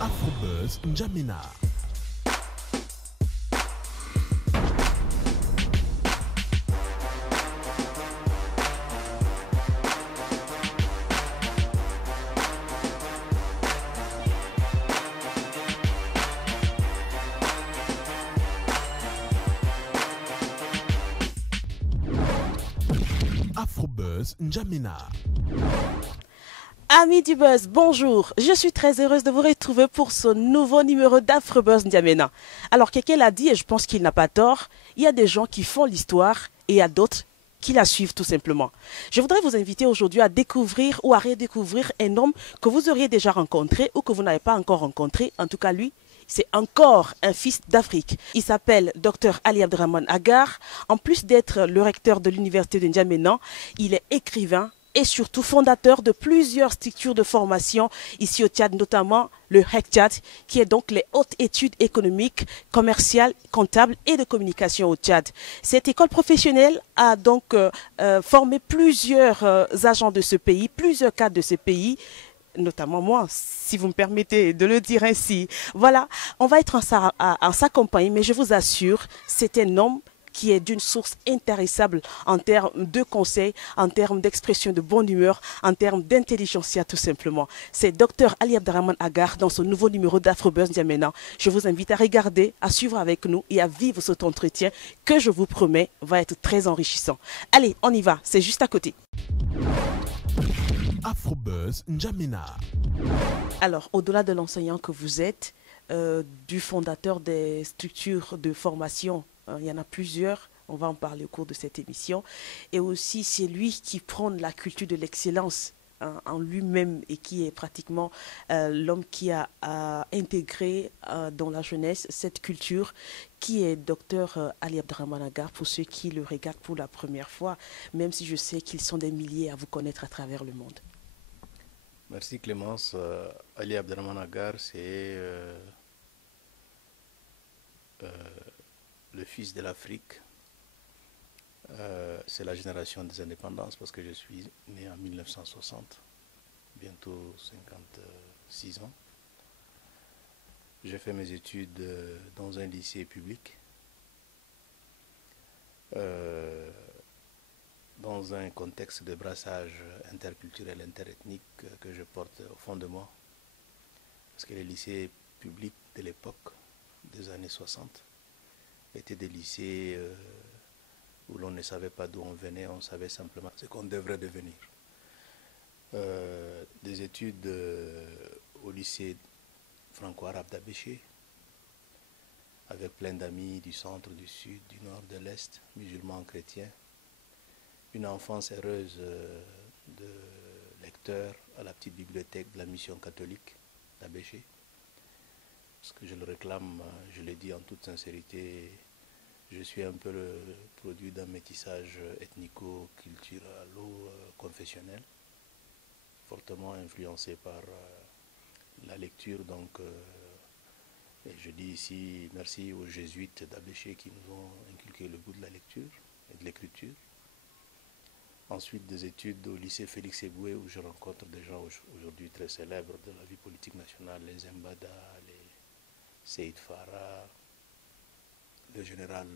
Afrobuzz N'Djamena. Afrobuzz N'Djamena. Amis du Buzz, bonjour. Je suis très heureuse de vous retrouver pour ce nouveau numéro d'Afrobuzz N'Djamena. Alors, quelqu'un l'a dit et je pense qu'il n'a pas tort. Il y a des gens qui font l'histoire et il y a d'autres qui la suivent tout simplement. Je voudrais vous inviter aujourd'hui à découvrir ou à redécouvrir un homme que vous auriez déjà rencontré ou que vous n'avez pas encore rencontré. En tout cas, lui, c'est encore un fils d'Afrique. Il s'appelle Dr Ali Abderrahmane Agar. En plus d'être le recteur de l'université de N'Djamena, il est écrivain et surtout fondateur de plusieurs structures de formation ici au Tchad, notamment le HEC-Tchad, qui est donc les hautes études économiques, commerciales, comptables et de communication au Tchad. Cette école professionnelle a donc formé plusieurs agents de ce pays, plusieurs cadres de ce pays, notamment moi, si vous me permettez de le dire ainsi. Voilà, on va être en sa compagnie, mais je vous assure, c'est un homme qui est d'une source intarissable en termes de conseils, en termes d'expression de bonne humeur, en termes d'intelligentsia tout simplement. C'est Dr Ali Abderrahmane Agar dans ce nouveau numéro d'Afrobuzz N'Djamena. Je vous invite à regarder, à suivre avec nous et à vivre cet entretien que je vous promets va être très enrichissant. Allez, on y va, c'est juste à côté. Afrobuzz N'Djamena. Alors, au-delà de l'enseignant que vous êtes, du fondateur des structures de formation, il y en a plusieurs, on va en parler au cours de cette émission, et aussi c'est lui qui prône la culture de l'excellence en lui-même et qui est pratiquement l'homme qui a intégré dans la jeunesse cette culture, qui est Dr Ali Abderrahmane Agar, pour ceux qui le regardent pour la première fois, même si je sais qu'ils sont des milliers à vous connaître à travers le monde. Merci Clémence. Ali Abderrahmane Agar, c'est le fils de l'Afrique. C'est la génération des indépendances parce que je suis né en 1960, bientôt 56 ans. J'ai fait mes études dans un lycée public, dans un contexte de brassage interculturel, interethnique que je porte au fond de moi. Parce que les lycées publics de l'époque, des années 60, étaient des lycées où l'on ne savait pas d'où on venait, on savait simplement ce qu'on devrait devenir. Des études au lycée franco-arabe d'Abéché, avec plein d'amis du centre, du sud, du nord, de l'est, musulmans, chrétiens. Une enfance heureuse de lecteur à la petite bibliothèque de la mission catholique d'Abéché. Parce que je le réclame, je l'ai dit en toute sincérité, je suis un peu le produit d'un métissage ethnico-culturalo-confessionnel, fortement influencé par la lecture. Donc, et je dis ici merci aux jésuites d'Abéché qui nous ont inculqué le goût de la lecture et de l'écriture. Ensuite, des études au lycée Félix Éboué, où je rencontre des gens aujourd'hui très célèbres de la vie politique nationale, les Mbada, les Seyd Farah, le général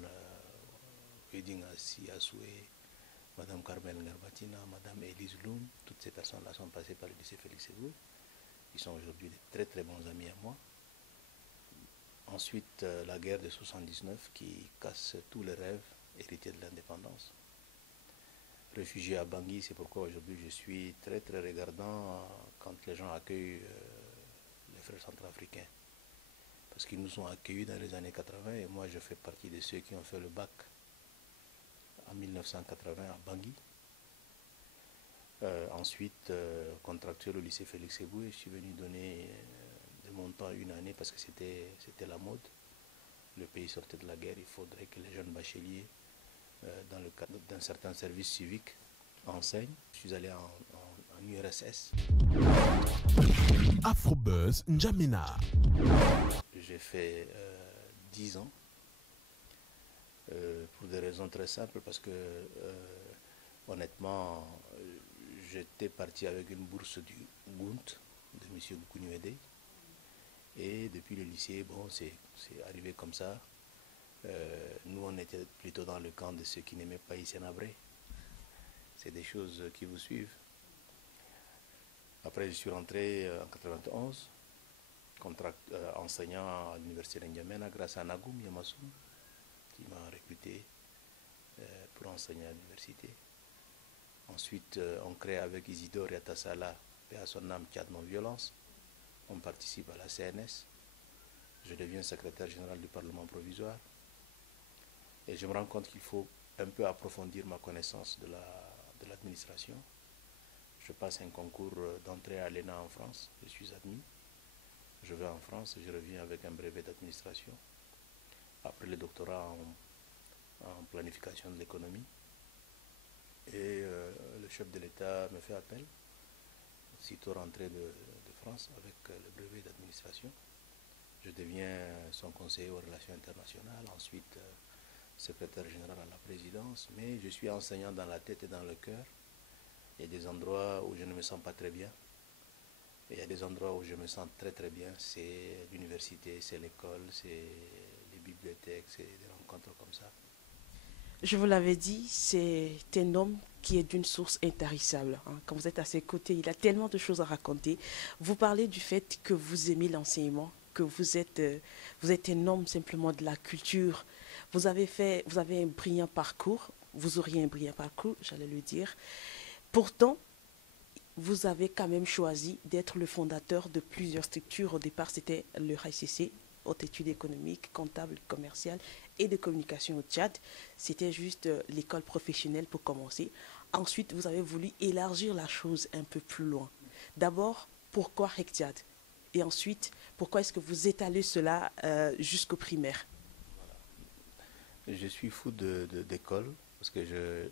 Weding Assi Assoué, Madame Carmel Ngarbatina, Madame Élise Loum. Toutes ces personnes-là sont passées par le lycée Félix Éboué. Ils sont aujourd'hui de très très bons amis à moi. Ensuite, la guerre de 79 qui casse tous les rêves hérités de l'indépendance. Réfugié à Bangui, c'est pourquoi aujourd'hui je suis très très regardant quand les gens accueillent les frères centrafricains. Parce qu'ils nous ont accueillis dans les années 80 et moi je fais partie de ceux qui ont fait le bac en 1980 à Bangui. Ensuite, contractuel au lycée Félix Éboué, je suis venu donner de mon temps une année parce que c'était la mode. Le pays sortait de la guerre, il faudrait que les jeunes bacheliers dans le cadre d'un certain service civique enseignent. Je suis allé en URSS. Afrobuzz N'Djamena. J'ai fait 10 ans pour des raisons très simples parce que honnêtement j'étais parti avec une bourse du GUNT de M. Goukouniouedé Et depuis le lycée, bon, c'est arrivé comme ça. Nous, on était plutôt dans le camp de ceux qui n'aimaient pas Hissène Habré. C'est des choses qui vous suivent. Après, je suis rentré en 91, enseignant à l'université de N'Djamena grâce à Nagoum Yamassoum, qui m'a recruté pour enseigner à l'université. Ensuite, on crée avec Isidore Yatasala, paix à son âme, Tchad Non-Violence. On participe à la CNS. Je deviens secrétaire général du Parlement provisoire. Et je me rends compte qu'il faut un peu approfondir ma connaissance de l'administration. Je passe un concours d'entrée à l'ENA en France. Je suis admis. Je vais en France et je reviens avec un brevet d'administration. Après le doctorat en planification de l'économie. Et le chef de l'État me fait appel, sitôt rentré de France, avec le brevet d'administration. Je deviens son conseiller aux relations internationales, ensuite secrétaire général à la présidence, mais je suis enseignant dans la tête et dans le cœur. Il y a des endroits où je ne me sens pas très bien. Et il y a des endroits où je me sens très très bien. C'est l'université, c'est l'école, c'est les bibliothèques, c'est des rencontres comme ça. Je vous l'avais dit, c'est un homme qui est d'une source intarissable. Quand vous êtes à ses côtés, il a tellement de choses à raconter. Vous parlez du fait que vous aimez l'enseignement, que vous êtes un homme simplement de la culture. Vous avez un brillant parcours. Vous auriez un brillant parcours, j'allais le dire. Pourtant, vous avez quand même choisi d'être le fondateur de plusieurs structures. Au départ, c'était le HICC, Haute Études économiques, comptables, commerciales et de communication au Tchad. C'était juste l'école professionnelle pour commencer. Ensuite, vous avez voulu élargir la chose un peu plus loin. D'abord, pourquoi HECTIAD? Et ensuite, pourquoi est-ce que vous étalez cela jusqu'au primaire? Je suis fou d'école parce que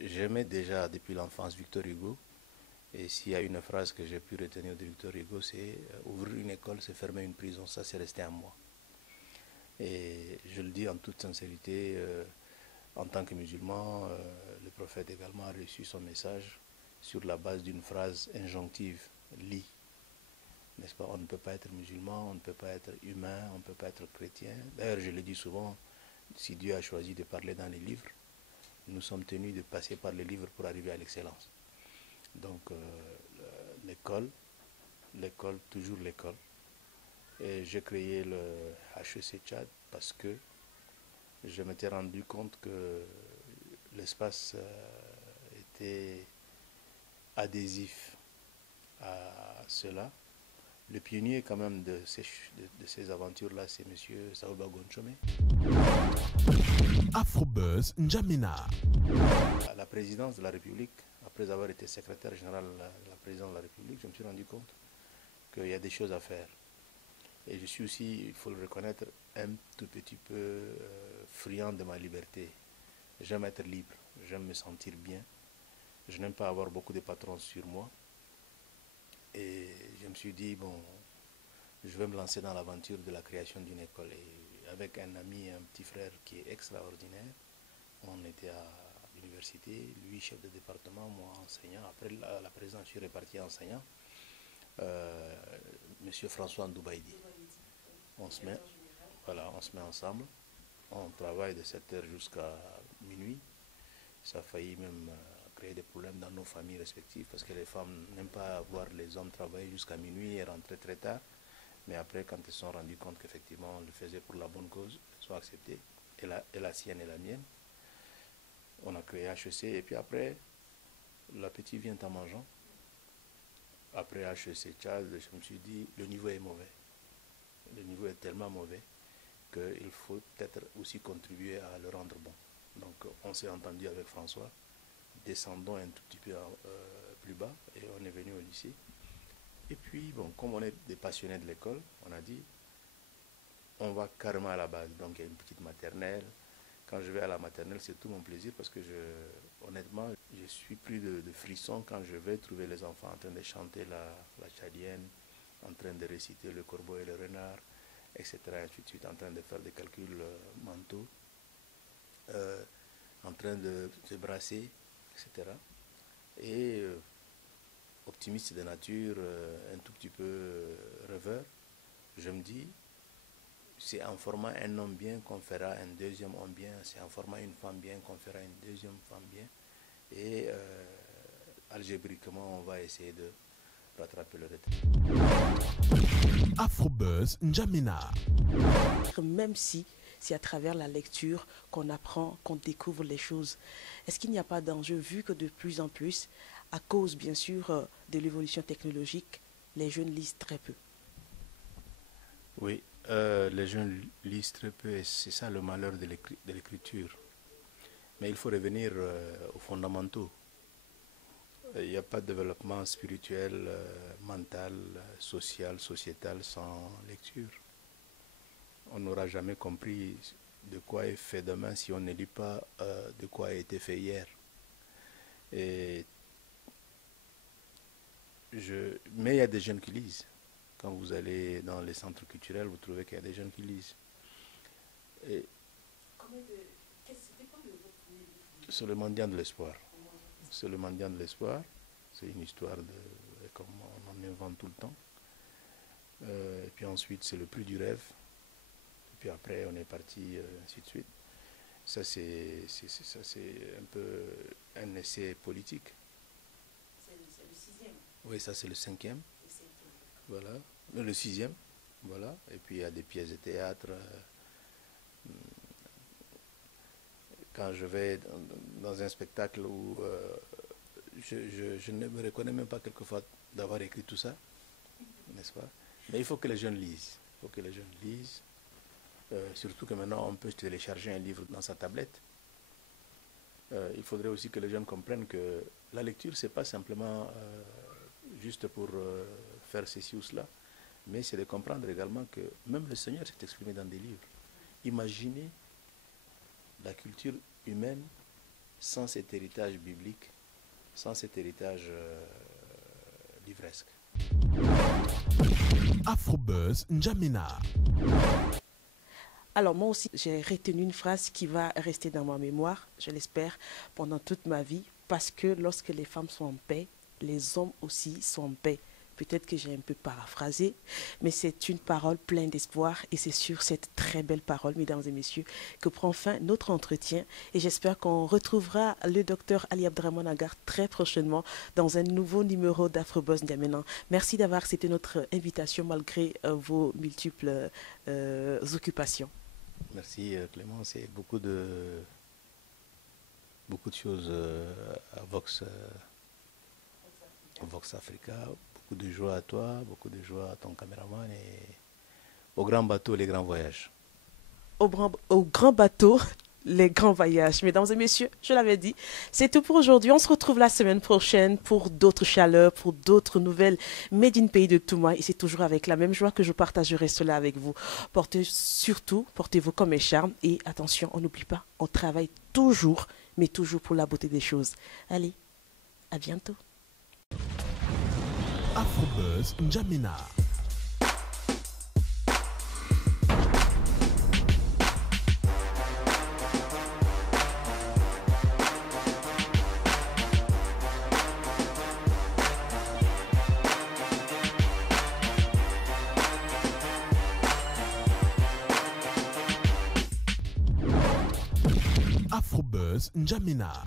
j'aimais déjà depuis l'enfance Victor Hugo. Et s'il y a une phrase que j'ai pu retenir de Victor Hugo, c'est ouvrir une école, c'est fermer une prison. Ça, c'est resté à moi. Et je le dis en toute sincérité, en tant que musulman, le prophète également a reçu son message sur la base d'une phrase injonctive, lis. N'est-ce pas? On ne peut pas être musulman, on ne peut pas être humain, on ne peut pas être chrétien. D'ailleurs, je le dis souvent, si Dieu a choisi de parler dans les livres, nous sommes tenus de passer par les livres pour arriver à l'excellence. Donc, l'école, toujours l'école. Et j'ai créé le HEC Tchad parce que je m'étais rendu compte que l'espace était adhésif à cela. Le pionnier quand même de ces aventures-là, c'est M. Saouba Gonchome. Afrobuzz N'Djamena. À la présidence de la République, après avoir été secrétaire général de la présidence de la République, je me suis rendu compte qu'il y a des choses à faire. Et je suis aussi, il faut le reconnaître, un tout petit peu friand de ma liberté. J'aime être libre, j'aime me sentir bien. Je n'aime pas avoir beaucoup de patrons sur moi. Et je me suis dit, bon, je vais me lancer dans l'aventure de la création d'une école. Et avec un ami, un petit frère qui est extraordinaire, on était à l'université, lui chef de département, moi enseignant. Après la présidence, je suis reparti enseignant. Monsieur François Ndoubaïdi. On se met ensemble. On travaille de 7h jusqu'à minuit. Ça a failli même créer des problèmes dans nos familles respectives parce que les femmes n'aiment pas voir les hommes travailler jusqu'à minuit et rentrer très tard. Mais après, quand elles se sont rendues compte qu'effectivement on le faisait pour la bonne cause, elles sont acceptées, et la sienne et la mienne. On a créé HEC et puis après, l'appétit vient en mangeant. Après HEC Tchad, je me suis dit, le niveau est mauvais. Le niveau est tellement mauvais qu'il faut peut-être aussi contribuer à le rendre bon. Donc on s'est entendu avec François, descendons un tout petit peu plus bas et on est venu au lycée. Et puis, bon, comme on est des passionnés de l'école, on a dit, on va carrément à la base. Donc il y a une petite maternelle. Quand je vais à la maternelle, c'est tout mon plaisir parce que honnêtement, je suis pris de frissons quand je vais trouver les enfants en train de chanter la tchadienne, en train de réciter le corbeau et le renard, etc. Ainsi de suite, en train de faire des calculs mentaux, en train de se brasser, etc. Et optimiste de nature, un tout petit peu rêveur, je me dis, c'est en formant un homme bien qu'on fera un deuxième homme bien, c'est en formant une femme bien qu'on fera une deuxième femme bien. Et algébriquement, on va essayer de rattraper le retard. Afrobuzz N'Djamena. Même si c'est à travers la lecture qu'on apprend, qu'on découvre les choses. Est-ce qu'il n'y a pas d'enjeu vu que de plus en plus, à cause bien sûr de l'évolution technologique, les jeunes lisent très peu? Oui, les jeunes lisent très peu et c'est ça le malheur de l'écriture. Mais il faut revenir aux fondamentaux. Il n'y a pas de développement spirituel, mental, social, sociétal sans lecture. On n'aura jamais compris de quoi est fait demain si on ne lit pas de quoi a été fait hier. Mais il y a des jeunes qui lisent. Quand vous allez dans les centres culturels, vous trouvez qu'il y a des jeunes qui lisent. C'est le mendiant de l'espoir. C'est le mendiant de l'espoir. C'est une histoire comme on en invente tout le temps. Et puis ensuite, c'est le prix du rêve. Et puis après, on est parti, ainsi de suite. Ça, c'est un peu un essai politique. C'est le sixième. Oui, ça, c'est le cinquième. Voilà. Le sixième. Voilà. Et puis, il y a des pièces de théâtre. Quand je vais dans un spectacle où je ne me reconnais même pas quelquefois d'avoir écrit tout ça, n'est-ce pas? Mais il faut que les jeunes lisent. Il faut que les jeunes lisent. Surtout que maintenant, on peut télécharger un livre dans sa tablette. Il faudrait aussi que les jeunes comprennent que la lecture, ce n'est pas simplement juste pour faire ceci ou cela, mais c'est de comprendre également que même le Seigneur s'est exprimé dans des livres. Imaginez la culture humaine sans cet héritage biblique, sans cet héritage livresque. Afrobuzz N'Djamena. Alors moi aussi, j'ai retenu une phrase qui va rester dans ma mémoire, je l'espère, pendant toute ma vie, parce que lorsque les femmes sont en paix, les hommes aussi sont en paix. Peut-être que j'ai un peu paraphrasé, mais c'est une parole pleine d'espoir et c'est sur cette très belle parole, mesdames et messieurs, que prend fin notre entretien et j'espère qu'on retrouvera le docteur Ali Abdrahmane Agar très prochainement dans un nouveau numéro d'Afrobuzz N'Djamena. Merci d'avoir accepté notre invitation malgré vos multiples occupations. Merci Clément, c'est beaucoup de choses à Vox Africa. Beaucoup de joie à toi, beaucoup de joie à ton caméraman et au grand bateau, les grands voyages. Au grand bateau, les grands voyages. Mesdames et messieurs, je l'avais dit, c'est tout pour aujourd'hui. On se retrouve la semaine prochaine pour d'autres chaleurs, pour d'autres nouvelles Made in Pays de Touma. Et c'est toujours avec la même joie que je partagerai cela avec vous. Portez-vous comme un charme. Et attention, on n'oublie pas, on travaille toujours, mais toujours pour la beauté des choses. Allez, à bientôt. Afrobuzz N'Djamena. Afrobuzz N'Djamena.